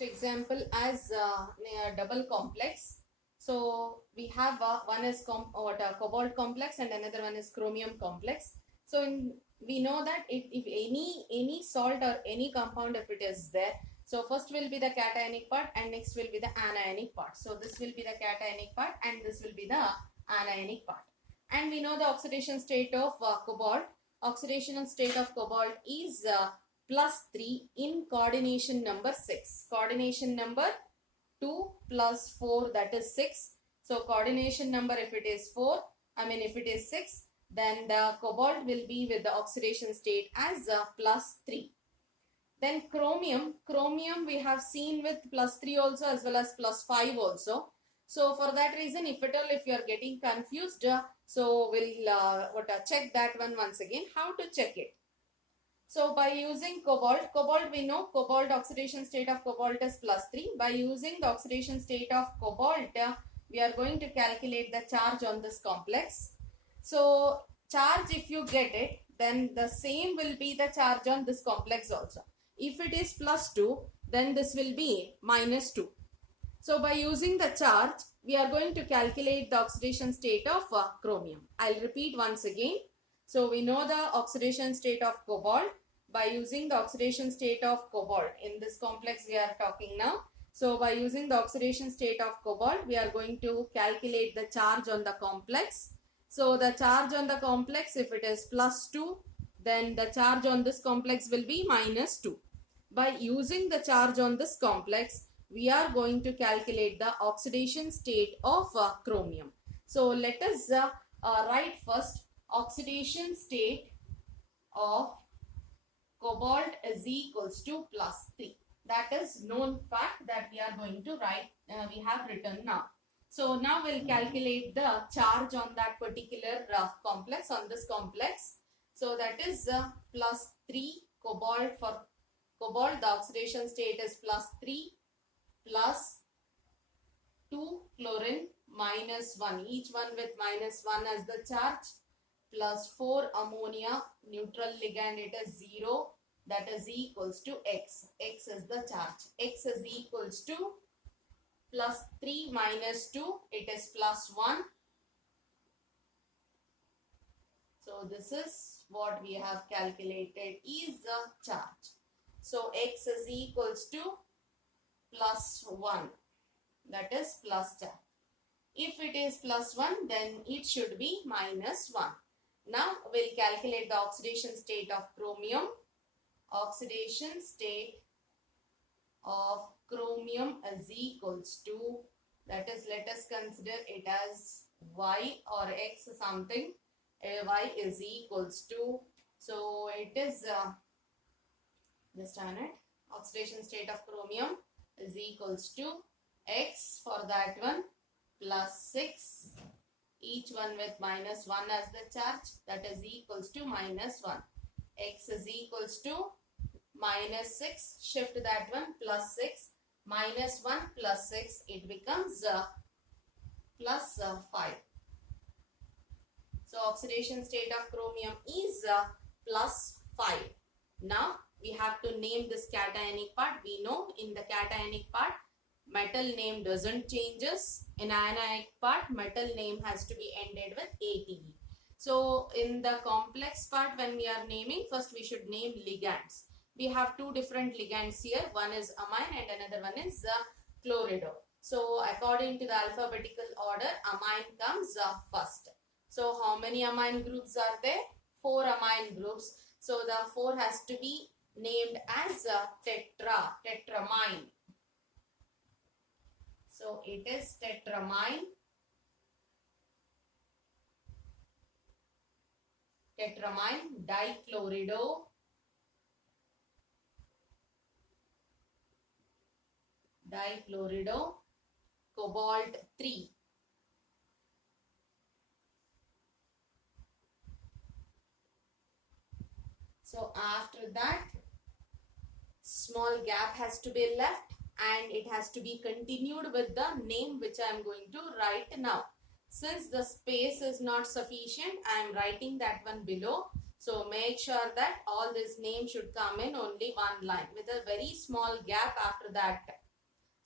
Example as a double complex. So we have one is cobalt complex and another one is chromium complex. So we know that if any salt or any compound, if it is there, so first will be the cationic part and next will be the anionic part. So this will be the cationic part and this will be the anionic part. And we know the oxidation state of cobalt. Oxidation state of cobalt is +3 in coordination number 6. Coordination number 2 plus 4, that is 6. So coordination number, if it is 4, if it is 6, then the cobalt will be with the oxidation state as +3. Then chromium we have seen with +3 also as well as +5 also. So for that reason, if you are getting confused, so we'll check that one once again. How to check it? So by using cobalt we know cobalt oxidation state of cobalt is +3. By using the oxidation state of cobalt, we are going to calculate the charge on this complex. So charge, if you get it, then the same will be the charge on this complex also. If it is +2, then this will be -2. So by using the charge, we are going to calculate the oxidation state of chromium. I'll repeat once again. So we know the oxidation state of cobalt by using the oxidation state of cobalt. In this complex we are talking now. So by using the oxidation state of cobalt, we are going to calculate the charge on the complex. So the charge on the complex, if it is +2, then the charge on this complex will be -2. By using the charge on this complex, we are going to calculate the oxidation state of chromium. So let us write first oxidation state of cobalt is equals to +3. That is known fact that we are going to write, we have written now. So now we'll calculate the charge on that particular complex, on this complex. So that is +3 cobalt. For cobalt, the oxidation state is +3 plus 2 chlorine -1, each one with -1 as the charge, plus 4 ammonia, neutral ligand, it is 0, that is equals to X. X is the charge. X is equals to +3 minus 2, it is +1. So this is what we have calculated is the charge. So X is equals to +1, that is plus charge. If it is +1, then it should be -1. Now we'll calculate the oxidation state of chromium. Oxidation state of chromium is equals to, that is, let us consider it as Y or X something. Y is equals to, so it is just on it, oxidation state of chromium is equals to X for that one plus 6, each one with -1 as the charge, that is equals to -1. X is equals to -6, shift that one, +6, -1 plus 6, it becomes +5. So oxidation state of chromium is +5. Now we have to name this cationic part. We know in the cationic part, metal name doesn't changes. In anionic part, metal name has to be ended with ATE. So in the complex part, when we are naming, first we should name ligands. We have two different ligands here. One is amine and another one is chlorido. So according to the alphabetical order, amine comes first. So how many amine groups are there? 4 amine groups. So the 4 has to be named as tetramine. So it is tetramine. Tetramine, dichlorido, cobalt 3. So after that, small gap has to be left and it has to be continued with the name which I am going to write now. Since the space is not sufficient, I am writing that one below. So make sure that all this name should come in only one line with a very small gap after that.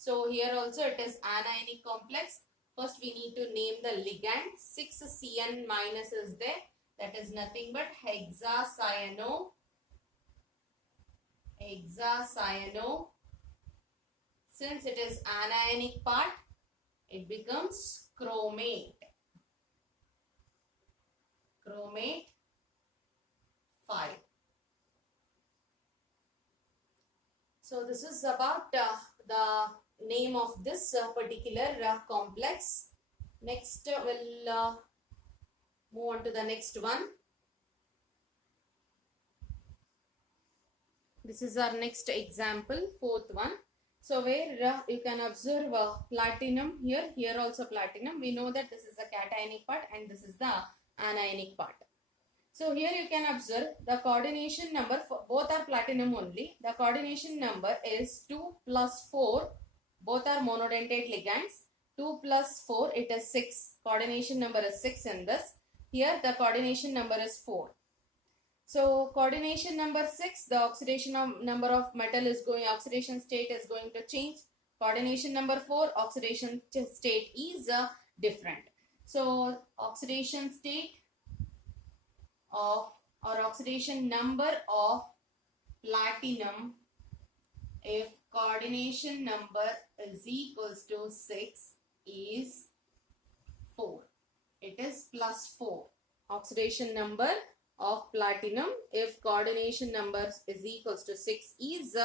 So here also it is anionic complex. First we need to name the ligand. 6CN minus is there. That is nothing but hexacyano. Since it is anionic part, it becomes chromate. Chromate 5. So this is about the name of this particular complex. Next we'll move on to the next one. This is our next example, fourth one. So where you can observe platinum here also platinum. We know that this is the cationic part and this is the anionic part. So here you can observe the coordination number for both are platinum only. The coordination number is 2 plus 4. Both are monodentate ligands. 2 plus 4, it is 6. Coordination number is 6 in this. Here the coordination number is 4. So coordination number 6, the oxidation number of metal is going, oxidation state is going to change. Coordination number 4, oxidation state is different. So oxidation state of or oxidation number of platinum, if coordination number is equals to 6, is 4. It is plus 4. Oxidation number of platinum, if coordination number is equals to 6, is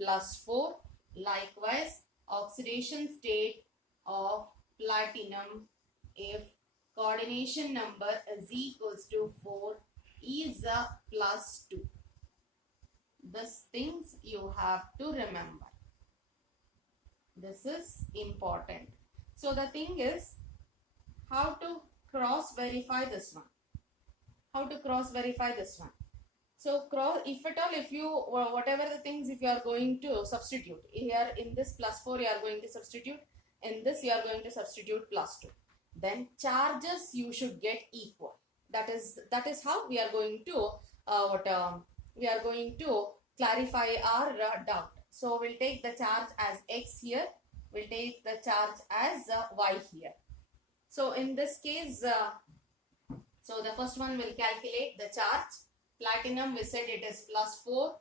plus 4. Likewise, oxidation state of platinum, if coordination number is equals to 4, is plus 2. These things you have to remember. This is important. So the thing is how to cross verify this one. How to cross verify this one. So if at all, if you whatever the things, if you are going to substitute here in this plus 4, you are going to substitute, in this you are going to substitute plus 2. Then charges you should get equal. That is how we are going to we are going to clarify our doubt. So we'll take the charge as x here. We'll take the charge as y here. So in this case, so the first one will calculate the charge. Platinum, we said it is plus 4.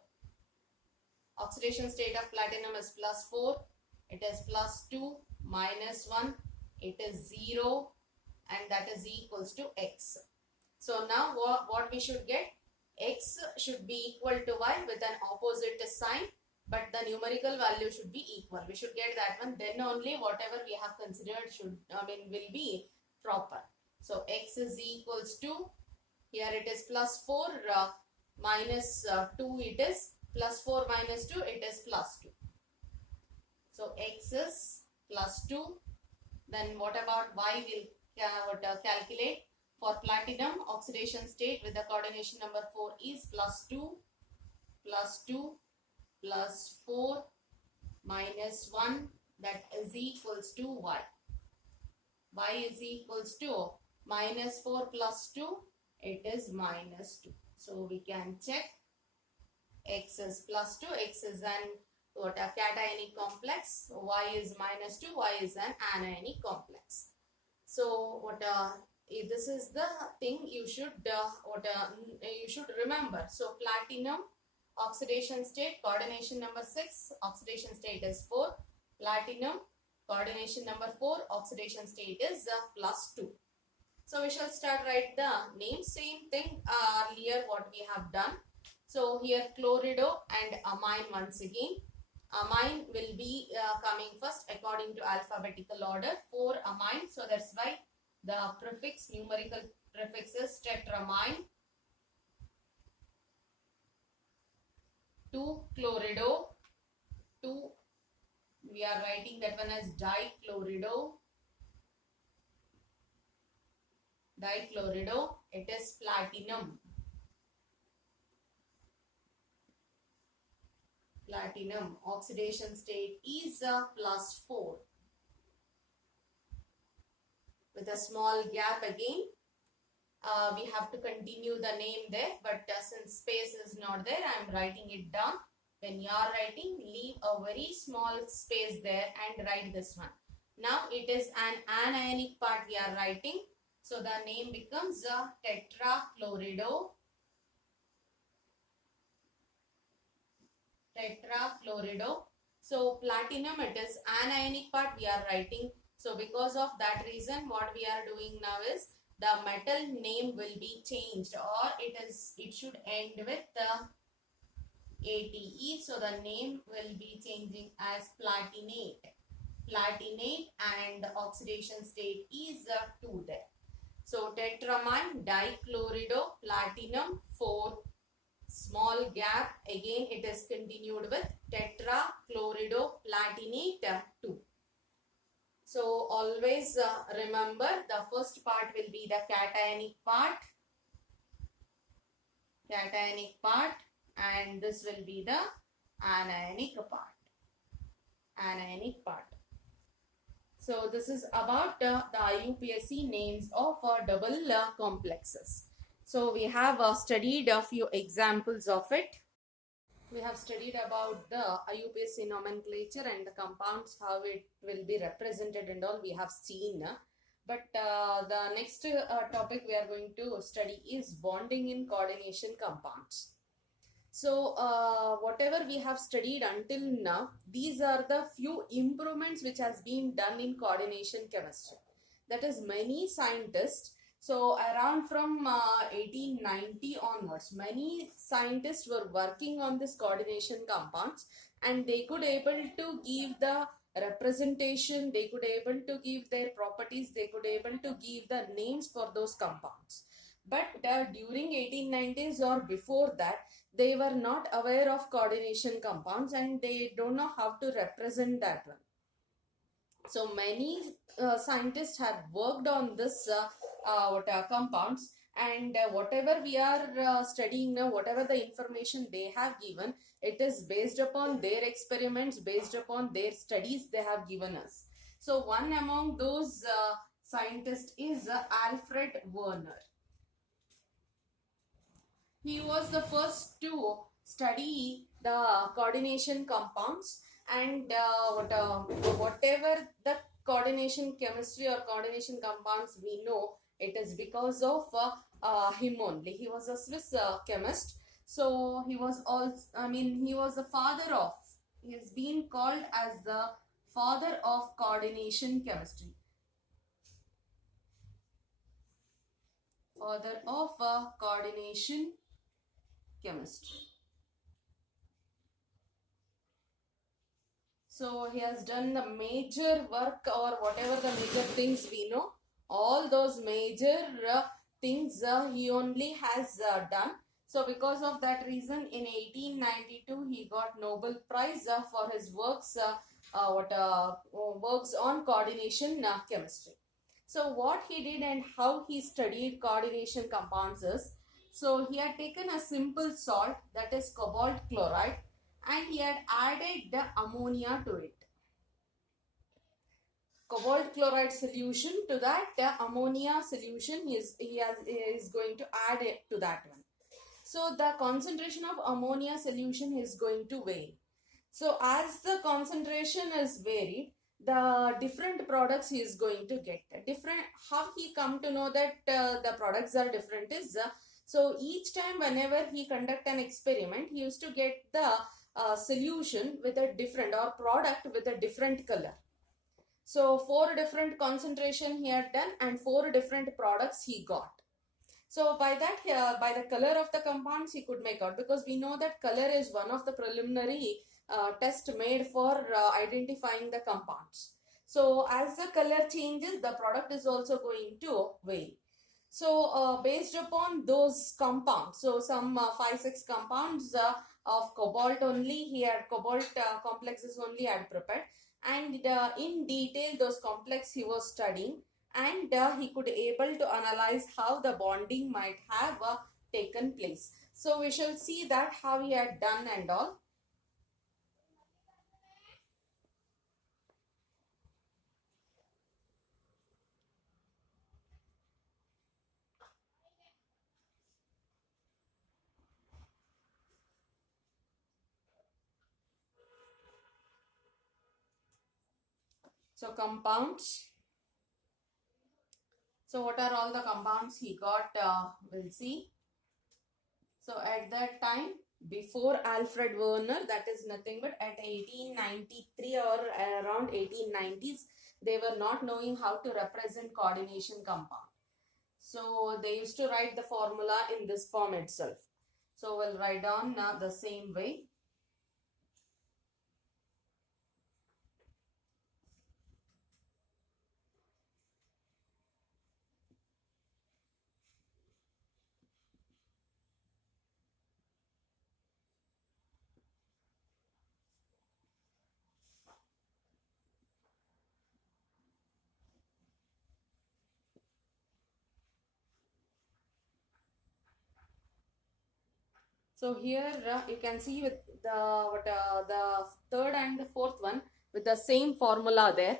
Oxidation state of platinum is plus 4. It is plus 2 minus 1. It is 0 and that is equals to x. So now what we should get? X should be equal to y with an opposite sign, but the numerical value should be equal. We should get that one. Then only whatever we have considered will be proper. So x is equals to, here it is plus 4 minus 2, it is plus 4 minus 2, it is plus 2. So x is plus 2. Then what about y? Will calculate. For platinum, oxidation state with the coordination number 4 is plus 2 plus 4 minus 1, that is equals to y. Y is equals to minus 4 plus 2, it is minus 2. So we can check. X is plus 2, X is a cationic complex, Y is minus 2, Y is an anionic complex. So this is the thing you should you should remember. So platinum, oxidation state, coordination number 6, oxidation state is 4. Platinum, coordination number 4, oxidation state is plus 2. So we shall start write the name. Same thing earlier what we have done. So here chlorido and amine once again. Amine will be coming first according to alphabetical order. 4 amine. So that's why the prefix, numerical prefix is tetramine. 2 chlorido. 2, we are writing that one as dichlorido. Dichlorido, it is platinum. Platinum, oxidation state is plus 4. With a small gap again, we have to continue the name there, but since space is not there, I am writing it down. When you are writing, leave a very small space there and write this one. Now it is an anionic part we are writing. So the name becomes tetrachlorido. Tetrachlorido. So platinum, it is anionic part we are writing. So because of that reason, what we are doing now is the metal name will be changed, or it should end with the ATE. So the name will be changing as platinate. Platinate, and the oxidation state is 2 there. So tetramine dichlorido platinum 4, small gap, again it is continued with tetrachlorido platinate 2. So always remember, the first part will be the cationic part, and this will be the anionic part. So this is about the IUPAC names of double complexes. So we have studied a few examples of it. We have studied about the IUPAC nomenclature and the compounds, how it will be represented and all we have seen. But the next topic we are going to study is bonding in coordination compounds. So whatever we have studied until now, these are the few improvements which has been done in coordination chemistry. That is, many scientists, so around from 1890 onwards, many scientists were working on this coordination compounds, and they could able to give the representation, they could able to give their properties, they could able to give the names for those compounds. But during 1890s or before that, they were not aware of coordination compounds, and they don't know how to represent that one. So many scientists have worked on this compounds, and whatever we are studying now, whatever the information they have given, it is based upon their experiments, based upon their studies they have given us. So one among those scientists is Alfred Werner. He was the first to study the coordination compounds, and whatever the coordination chemistry or coordination compounds we know, it is because of him only. He was a Swiss chemist. So he was also, he was the father of, he has been called as the father of coordination chemistry. Father of coordination chemistry. So he has done the major work, or whatever the major things we know, all those major things he only has done. So because of that reason, in 1892 he got Nobel Prize for his works, works on coordination chemistry. So what he did and how he studied coordination compounds is, so he had taken a simple salt, that is cobalt chloride, and he had added the ammonia to it. Cobalt chloride solution, to that ammonia solution he is going to add it to that one. So the concentration of ammonia solution is going to vary. So as the concentration is varied, the different products he is going to get. Different, how he come to know that the products are different is, so each time whenever he conduct an experiment, he used to get the solution with a different, or product with a different color. So 4 different concentration he had done, and 4 different products he got. So by that, by the color of the compounds he could make out, because we know that color is one of the preliminary test made for identifying the compounds. So as the color changes, the product is also going to vary. So based upon those compounds, so some 5-6 compounds of cobalt only, he had cobalt complexes only had prepared, and in detail those complex he was studying, and he could able to analyze how the bonding might have taken place. So we shall see that how he had done and all. So compounds. So what are all the compounds he got? We'll see. So at that time, before Alfred Werner, that is nothing but at 1893 or around 1890s, they were not knowing how to represent coordination compound. So they used to write the formula in this form itself. So we'll write down the same way. So here you can see with the third and the fourth one with the same formula there.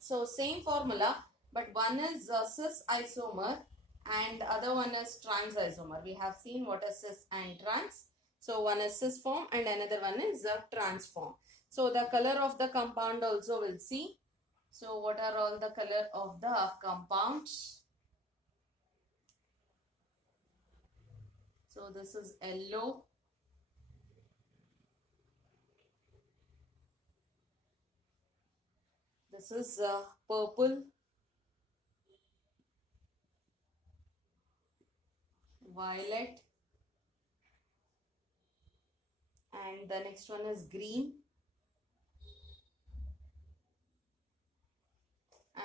So same formula, but one is cis isomer and the other one is trans isomer. We have seen what is cis and trans. So one is cis form and another one is trans form. So the color of the compound also we'll see. So what are all the color of the compounds? So this is yellow, this is purple, violet, and the next one is green,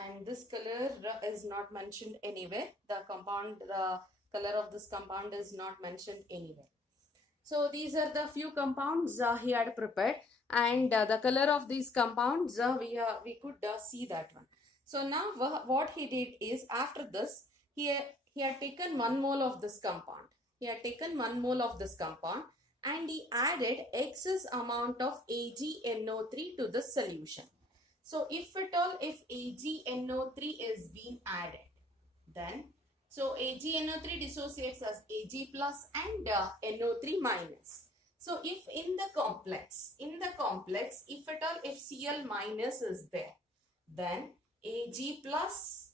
and this color is not mentioned anywhere. The color of this compound is not mentioned anywhere. So these are the few compounds he had prepared, and the color of these compounds we could see that one. So now what he did is, after this he had taken 1 mole of this compound. He had taken 1 mole of this compound and he added excess amount of AgNO3 to the solution. So if at all, if AgNO3 is being added, then so AgNO3 dissociates as Ag plus and NO3 minus. So if in the complex, if at all, if Cl minus is there, then Ag plus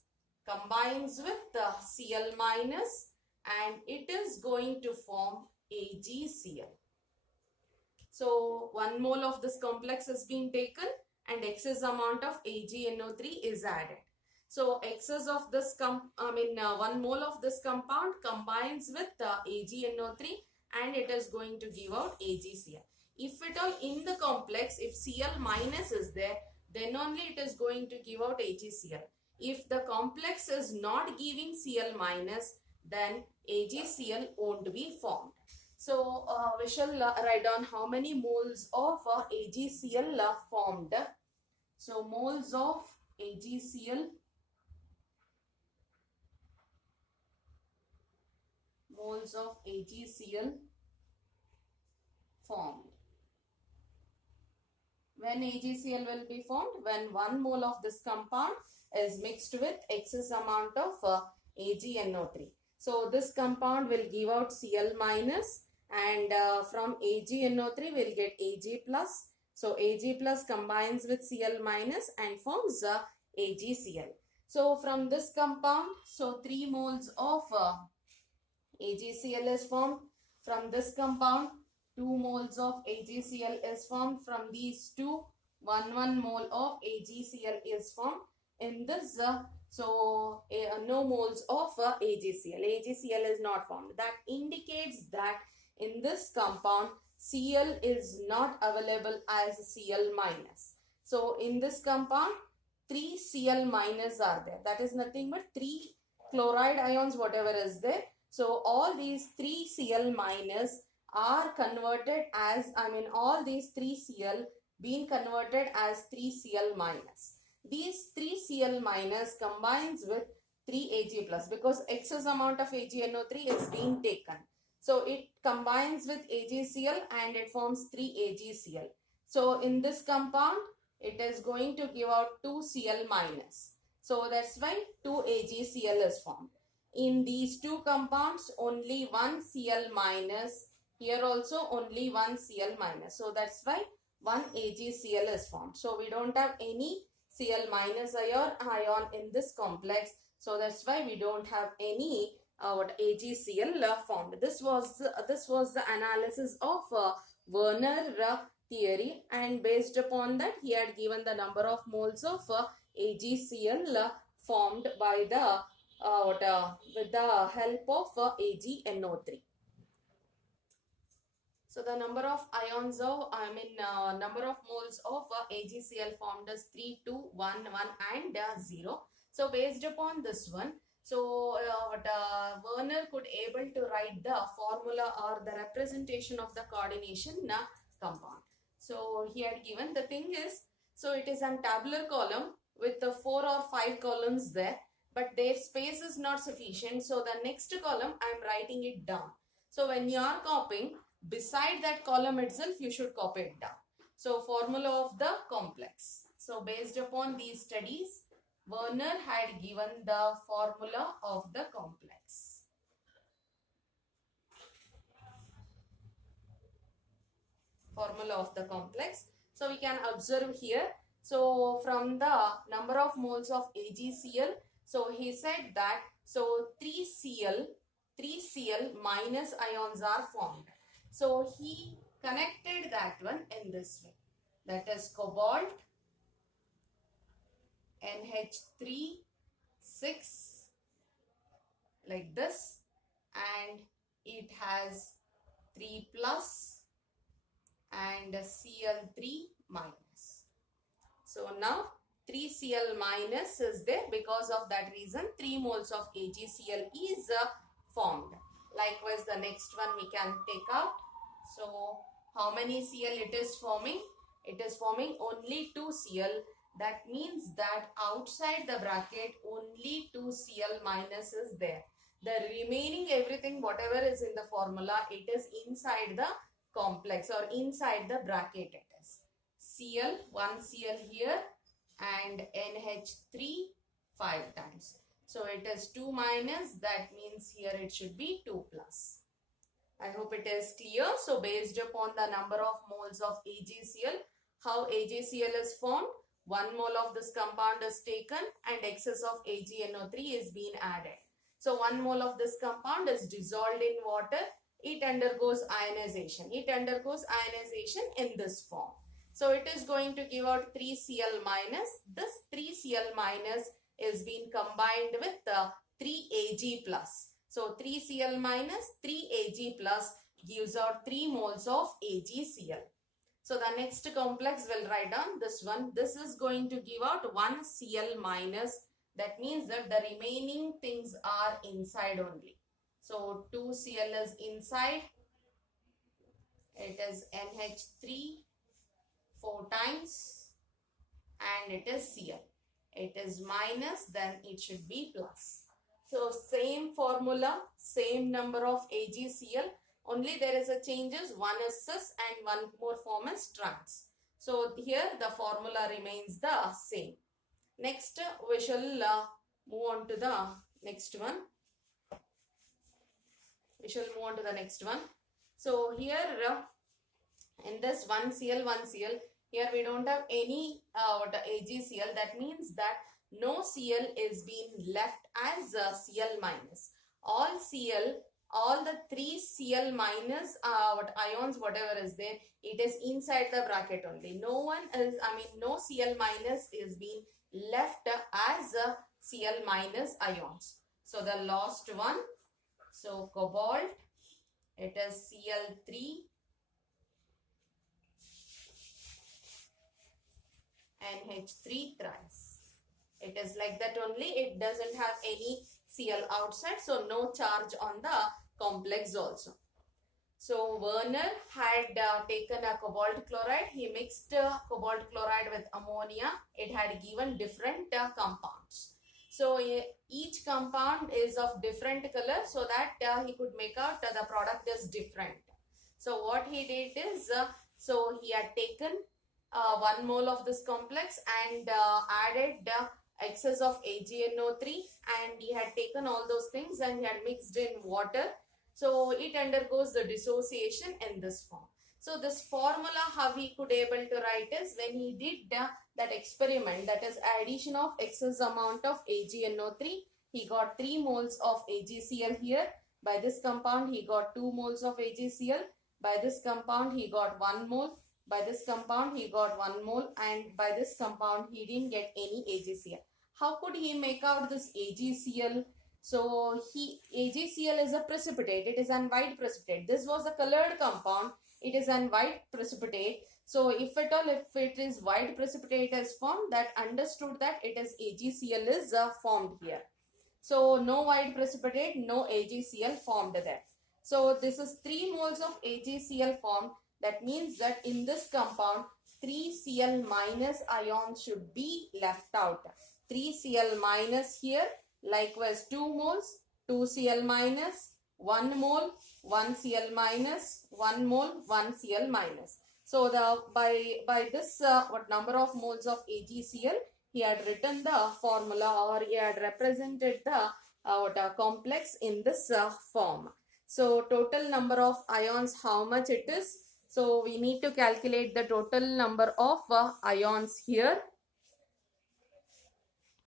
combines with the Cl minus and it is going to form AgCl. So 1 mole of this complex has been taken and excess amount of AgNO3 is added. So excess of this 1 mole of this compound combines with AgNO3 and it is going to give out AgCl. If at all in the complex, if Cl minus is there, then only it is going to give out AgCl. If the complex is not giving Cl minus, then AgCl won't be formed. So we shall write down how many moles of AgCl formed. So moles of AgCl, formed. When AgCl will be formed? When 1 mole of this compound is mixed with excess amount of AgNO3. So this compound will give out Cl minus and from AgNO3 we'll get Ag plus. So Ag plus combines with Cl minus and forms AgCl. So from this compound, so 3 moles of AgCl is formed. From this compound, 2 moles of AgCl is formed. From these two, 1 mole of AgCl is formed. In this, no moles of AgCl. AgCl is not formed. That indicates that in this compound, Cl is not available as Cl minus. So in this compound, 3 Cl minus are there. That is nothing but 3 chloride ions, whatever is there. So all these 3 Cl minus are converted as, all these 3 Cl being converted as 3 Cl minus. These 3 Cl minus combines with 3 Ag plus because excess amount of AgNO3 is being taken. So it combines with AgCl and it forms 3 AgCl. So in this compound, it is going to give out 2 Cl minus. So that's why 2 AgCl is formed. In these two compounds, only 1 Cl minus. Here also only 1 Cl minus. So that's why one AgCl is formed. So we don't have any Cl minus ion in this complex. So that's why we don't have any AgCl formed. This was the analysis of Werner theory, and based upon that he had given the number of moles of AgCl formed by the with the help of AgNO3. So the number of ions of, number of moles of AgCl formed is 3, 2, 1, 1 and 0. So based upon this one, so Werner could able to write the formula or the representation of the coordination compound. So he had given, the thing is, so it is a tabular column with the 4 or 5 columns there, but their space is not sufficient. So the next column I am writing it down. So when you are copying, beside that column itself you should copy it down. So formula of the complex. So based upon these studies, Werner had given the formula of the complex. Formula of the complex. So we can observe here. So from the number of moles of AgCl, so he said that so 3Cl minus ions are formed. So he connected that one in this way. That is cobalt, NH3, 6, like this, and it has 3 plus and Cl3 minus. So now 3Cl minus is there. Because of that reason 3 moles of AgCl is formed. Likewise the next one we can take out. So how many Cl it is forming? It is forming only 2 Cl. That means that outside the bracket only 2 Cl minus is there. The remaining everything whatever is in the formula, it is inside the complex or inside the bracket. It is Cl, 1 Cl here and NH3 5 times. So it is 2 minus, that means here it should be 2 plus. I hope it is clear. So based upon the number of moles of AgCl, how AgCl is formed, 1 mole of this compound is taken and excess of AgNO3 is being added. So 1 mole of this compound is dissolved in water. It undergoes ionization. It undergoes ionization in this form. So it is going to give out 3Cl minus. This 3Cl minus is being combined with 3Ag plus. So 3Cl minus 3Ag plus gives out 3 moles of AgCl. So the next complex will write down this one. This is going to give out 1 Cl minus. That means that the remaining things are inside only. So 2 Cl is inside. It is NH3 4 times and it is Cl. It is minus, then it should be plus. So same formula, same number of AgCl, only there is a changes. One is cis and one more form is trans. So here the formula remains the same. Next we shall move on to the next one. We shall move on to the next one. So here in this 1 Cl, here we don't have any AgCl. That means that no Cl is being left as Cl minus. All Cl, all the 3 Cl minus ions whatever is there, it is inside the bracket only. No Cl minus is being left as Cl minus ions. So the last one, so cobalt, it is Cl3 NH3 thrice. It is like that only. It doesn't have any Cl outside, so no charge on the complex also. So Werner had taken a cobalt chloride. He mixed cobalt chloride with ammonia. It had given different compounds. So each compound is of different color, so that he could make out the product is different. So what he did is, so he had taken 1 mole of this complex and added excess of AgNO3, and he had taken all those things and he had mixed in water. So it undergoes the dissociation in this form. So this formula how he could able to write is when he did that experiment, that is addition of excess amount of AgNO3, he got 3 moles of AgCl here. By this compound he got 2 moles of AgCl. By this compound he got 1 mole. By this compound he got 1 mole, and by this compound he didn't get any AgCl. How could he make out this AgCl? So AgCl is a precipitate. It is an white precipitate. This was a colored compound. It is an white precipitate. So if at all, if it is white precipitate is formed, that understood that it is AgCl is formed here. So no white precipitate, no AgCl formed there. So this is 3 moles of AgCl formed. That means that in this compound 3Cl minus ion should be left out. 3Cl minus here, likewise 2 moles, 2Cl minus, 1 mole, 1Cl minus, 1 mole, 1Cl minus. So by this what number of moles of AgCl, he had written the formula, or he had represented the complex in this form. So total number of ions, how much it is? So we need to calculate the total number of ions here.